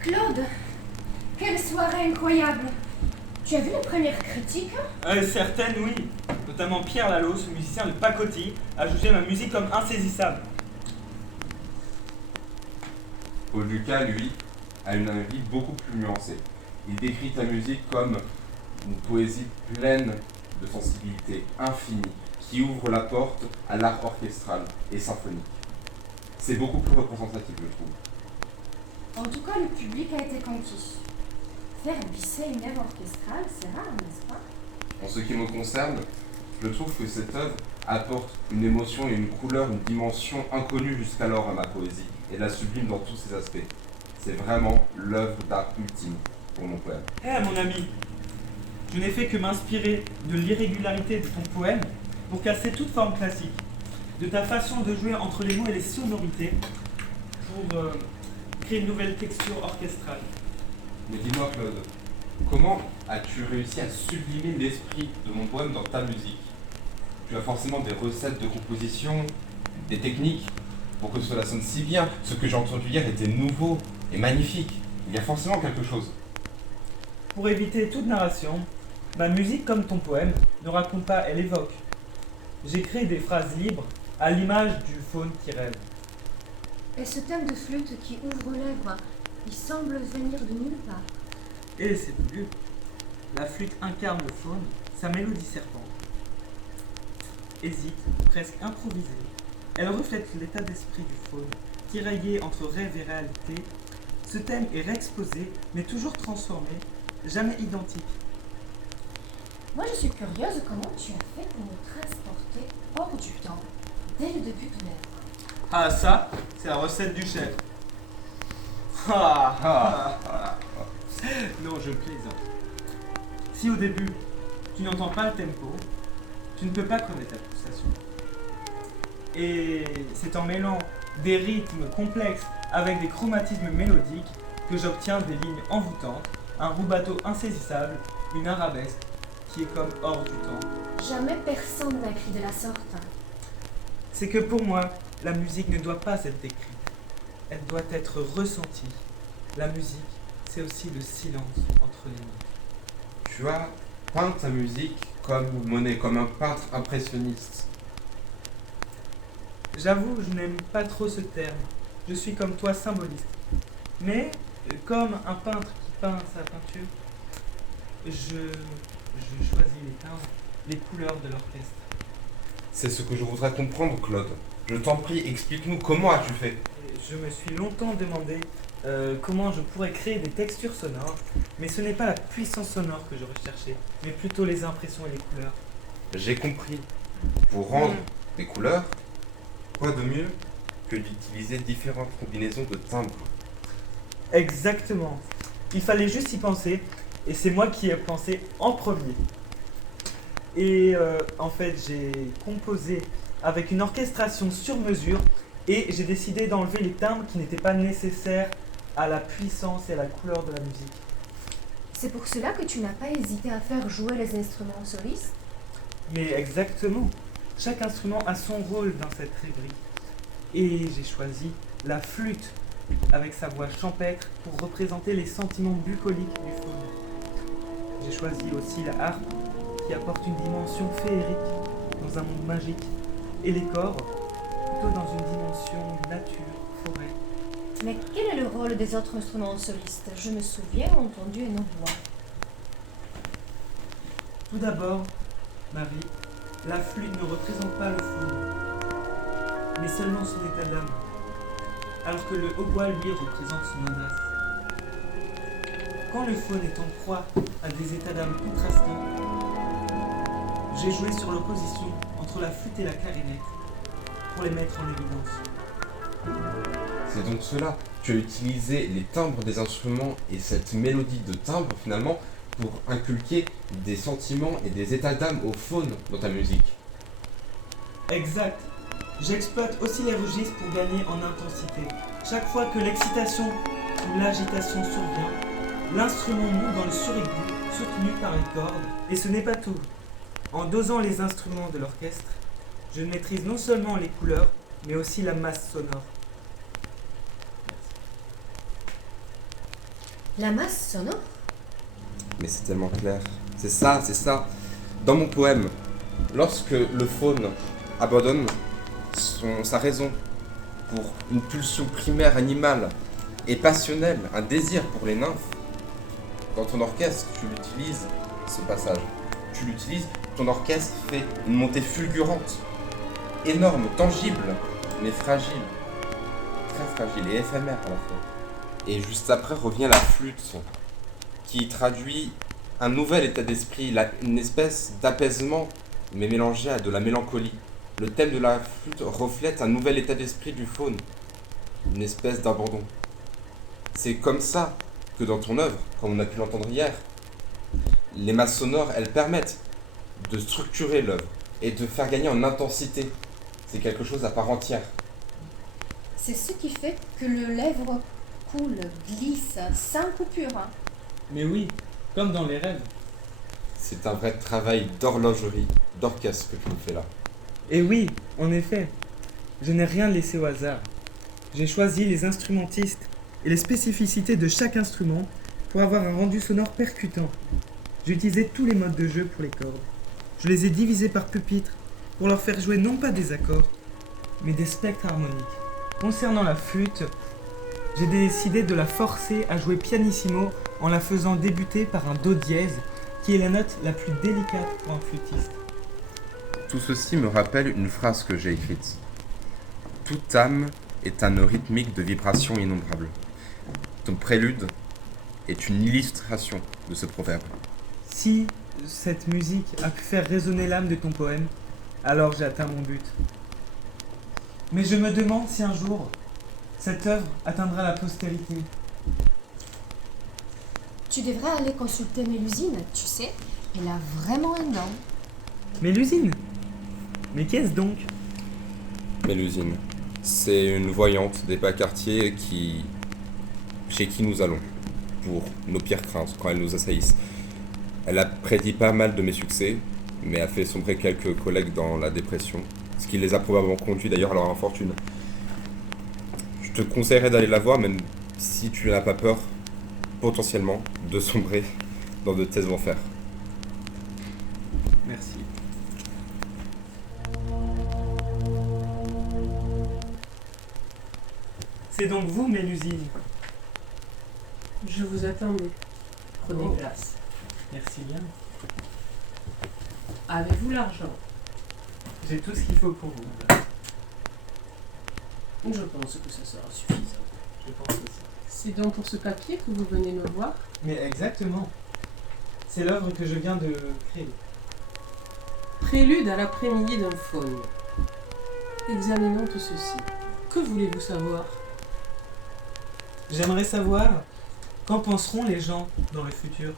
Claude, quelle soirée incroyable! Tu as vu les premières critiques? Certaines, oui. Notamment Pierre Lalosse, musicien de pacotille, a jugé ma musique comme insaisissable. Paul Lucas, lui, a un avis beaucoup plus nuancé. Il décrit ta musique comme une poésie pleine de sensibilité infinie qui ouvre la porte à l'art orchestral et symphonique. C'est beaucoup plus représentatif, je trouve. En tout cas, le public a été conquis. Faire glisser une œuvre orchestrale, c'est rare, n'est-ce pas? En ce qui me concerne, je trouve que cette œuvre apporte une émotion et une couleur, une dimension inconnue jusqu'alors à ma poésie, et la sublime dans tous ses aspects. C'est vraiment l'œuvre d'art ultime pour mon poème. Mon ami, je n'ai fait que m'inspirer de l'irrégularité de ton poème pour casser toute forme classique, de ta façon de jouer entre les mots et les sonorités pour créer une nouvelle texture orchestrale. Mais dis-moi, Claude, comment as-tu réussi à sublimer l'esprit de mon poème dans ta musique? Tu as forcément des recettes de composition, des techniques pour que cela sonne si bien. Ce que j'ai entendu hier était nouveau et magnifique. Il y a forcément quelque chose. Pour éviter toute narration, ma musique, comme ton poème, ne raconte pas, elle évoque. J'ai créé des phrases libres à l'image du faune qui rêve. Et ce thème de flûte qui ouvre lèvres, il semble venir de nulle part. Et c'est voulu. La flûte incarne le faune, sa mélodie serpente. Hésite, presque improvisée. Elle reflète l'état d'esprit du faune, tiraillé entre rêve et réalité. Ce thème est réexposé, mais toujours transformé, jamais identique. Moi, je suis curieuse comment tu as fait pour nous transporter hors du temps, dès le début de l'œuvre. Ah, ça, c'est la recette du chef. Non, je plaisante. Si au début, tu n'entends pas le tempo, tu ne peux pas connaître la pulsation. Et c'est en mêlant des rythmes complexes avec des chromatismes mélodiques que j'obtiens des lignes envoûtantes, un rubato insaisissable, une arabesque qui est comme hors du temps. Jamais personne n'a écrit de la sorte. C'est que pour moi, la musique ne doit pas être décrite. Elle doit être ressentie. La musique, c'est aussi le silence entre les notes. Tu as peindre ta musique comme Monet, comme un peintre impressionniste. J'avoue, je n'aime pas trop ce terme. Je suis comme toi symboliste. Mais, comme un peintre qui peint sa peinture, je choisis les timbres, les couleurs de l'orchestre. C'est ce que je voudrais comprendre, Claude. Je t'en prie, explique-nous comment as-tu fait. Je me suis longtemps demandé comment je pourrais créer des textures sonores, mais ce n'est pas la puissance sonore que je recherchais, mais plutôt les impressions et les couleurs. J'ai compris. Pour rendre des couleurs, quoi de mieux que d'utiliser différentes combinaisons de timbres? Exactement. Il fallait juste y penser, et c'est moi qui ai pensé en premier. Et en fait, j'ai composé avec une orchestration sur mesure, et j'ai décidé d'enlever les timbres qui n'étaient pas nécessaires à la puissance et à la couleur de la musique. C'est pour cela que tu n'as pas hésité à faire jouer les instruments solistes? Mais exactement. Chaque instrument a son rôle dans cette rêverie. Et j'ai choisi la flûte avec sa voix champêtre pour représenter les sentiments bucoliques du faune. J'ai choisi aussi la harpe qui apporte une dimension féerique dans un monde magique. Et les corps plutôt dans une dimension nature, forêt. Mais quel est le rôle des autres instruments solistes? Je me souviens entendu une voix. Tout d'abord, Marie, la flûte ne représente pas le faune, mais seulement son état d'âme, alors que le hautbois, lui, représente son audace. Quand le faune est en proie à des états d'âme contrastants, j'ai joué sur l'opposition entre la flûte et la clarinette pour les mettre en évidence. C'est donc cela. Tu as utilisé les timbres des instruments et cette mélodie de timbre finalement pour inculquer des sentiments et des états d'âme au faune dans ta musique. Exact. J'exploite aussi les registres pour gagner en intensité. Chaque fois que l'excitation ou l'agitation survient, l'instrument monte dans le suraigu, soutenu par les cordes. Et ce n'est pas tout. En dosant les instruments de l'orchestre, je maîtrise non seulement les couleurs, mais aussi la masse sonore. La masse sonore? Mais c'est tellement clair. C'est ça, c'est ça. Dans mon poème, lorsque le faune abandonne sa raison pour une pulsion primaire animale et passionnelle, un désir pour les nymphes, dans ton orchestre, tu l'utilises, ce passage. Tu l'utilises, ton orchestre fait une montée fulgurante, énorme, tangible, mais fragile. Très fragile et éphémère à la fois. Et juste après revient la flûte, qui traduit un nouvel état d'esprit, une espèce d'apaisement, mais mélangé à de la mélancolie. Le thème de la flûte reflète un nouvel état d'esprit du faune, une espèce d'abandon. C'est comme ça que dans ton œuvre, comme on a pu l'entendre hier, les masses sonores, elles permettent de structurer l'œuvre et de faire gagner en intensité. C'est quelque chose à part entière. C'est ce qui fait que le lèvre coule, glisse, sans coupure. Mais oui, comme dans les rêves. C'est un vrai travail d'horlogerie, d'orchestre que tu nous fais là. Et oui, en effet, je n'ai rien laissé au hasard. J'ai choisi les instrumentistes et les spécificités de chaque instrument pour avoir un rendu sonore percutant. J'ai utilisé tous les modes de jeu pour les cordes. Je les ai divisés par pupitre pour leur faire jouer non pas des accords, mais des spectres harmoniques. Concernant la flûte, j'ai décidé de la forcer à jouer pianissimo en la faisant débuter par un do dièse, qui est la note la plus délicate pour un flûtiste. Tout ceci me rappelle une phrase que j'ai écrite. Toute âme est un nœud rythmique de vibrations innombrables. Ton prélude est une illustration de ce proverbe. Si cette musique a pu faire résonner l'âme de ton poème, alors j'ai atteint mon but. Mais je me demande si un jour, cette œuvre atteindra la postérité. Tu devrais aller consulter Mélusine, tu sais, elle a vraiment un nom. Mélusine? Mais qu'est-ce donc? Mélusine, c'est une voyante des bas quartiers chez qui nous allons, pour nos pires craintes quand elles nous assaillissent. Elle a prédit pas mal de mes succès, mais a fait sombrer quelques collègues dans la dépression, ce qui les a probablement conduits d'ailleurs à leur infortune. Je te conseillerais d'aller la voir, même si tu n'as pas peur, potentiellement, de sombrer dans de tels enfers. Merci. C'est donc vous, Mélusine. Je vous attendais. Prenez Oh. place. Merci bien. Avez-vous l'argent? J'ai tout ce qu'il faut pour vous, madame. Je pense que ça sera suffisant. Je pense aussi. C'est donc pour ce papier que vous venez me voir? Mais exactement. C'est l'œuvre que je viens de créer. Prélude à l'après-midi d'un faune. Examinons tout ceci. Que voulez-vous savoir? J'aimerais savoir qu'en penseront les gens dans le futur.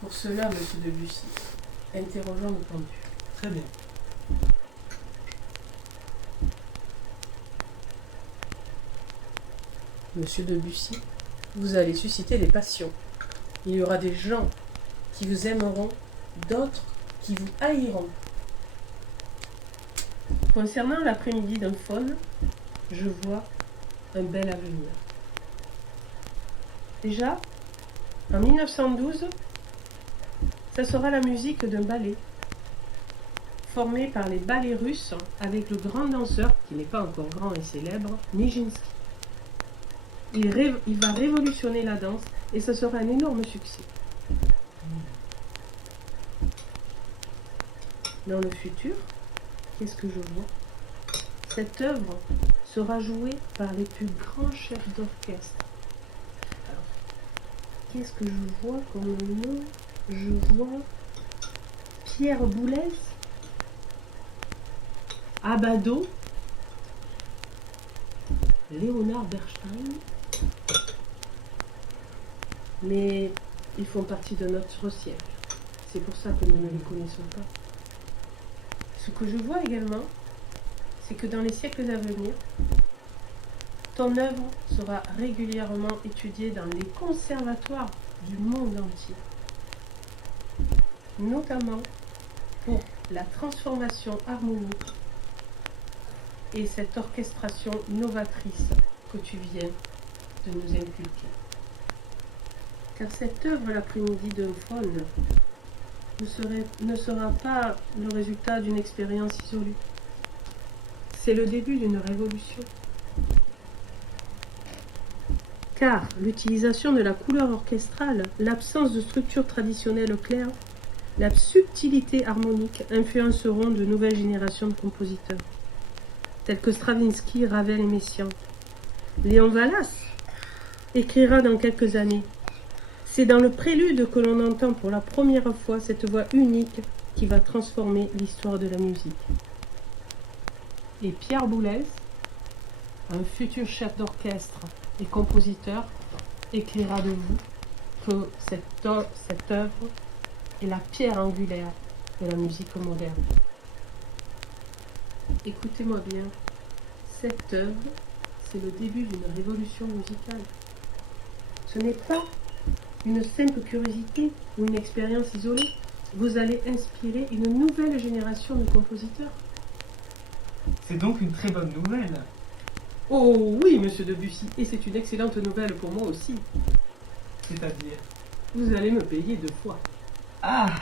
Pour cela, monsieur Debussy, interrogeons le pendu. Très bien. Monsieur Debussy, vous allez susciter les passions. Il y aura des gens qui vous aimeront, d'autres qui vous haïront. Concernant l'après-midi d'un faune, je vois un bel avenir. Déjà, en 1912, ça sera la musique d'un ballet formé par les ballets russes avec le grand danseur, qui n'est pas encore grand et célèbre, Nijinsky. Il va révolutionner la danse et ce sera un énorme succès. Dans le futur, qu'est-ce que je vois? Cette œuvre sera jouée par les plus grands chefs d'orchestre. Alors, qu'est-ce que je vois comme nom? Je vois Pierre Boulez, Abbado, Léonard Bernstein. Mais ils font partie de notre siècle. C'est pour ça que nous ne les connaissons pas. Ce que je vois également, c'est que dans les siècles à venir, ton œuvre sera régulièrement étudiée dans les conservatoires du monde entier, notamment pour la transformation harmonique et cette orchestration novatrice que tu viens de nous inculquer. Car cette œuvre, l'après-midi d'un faune, ne sera pas le résultat d'une expérience isolée. C'est le début d'une révolution. Car l'utilisation de la couleur orchestrale, l'absence de structure traditionnelle claire, la subtilité harmonique influenceront de nouvelles générations de compositeurs, tels que Stravinsky, Ravel et Messiaen. Léon Wallace écrira dans quelques années: c'est dans le prélude que l'on entend pour la première fois cette voix unique qui va transformer l'histoire de la musique. Et Pierre Boulez, un futur chef d'orchestre et compositeur, écrira de vous que cette œuvre est la pierre angulaire de la musique moderne. Écoutez-moi bien, cette œuvre, c'est le début d'une révolution musicale. Ce n'est pas une simple curiosité ou une expérience isolée. Vous allez inspirer une nouvelle génération de compositeurs. C'est donc une très bonne nouvelle. Oh oui, monsieur Debussy, et c'est une excellente nouvelle pour moi aussi. C'est-à-dire... Vous allez me payer 2 fois. Ah,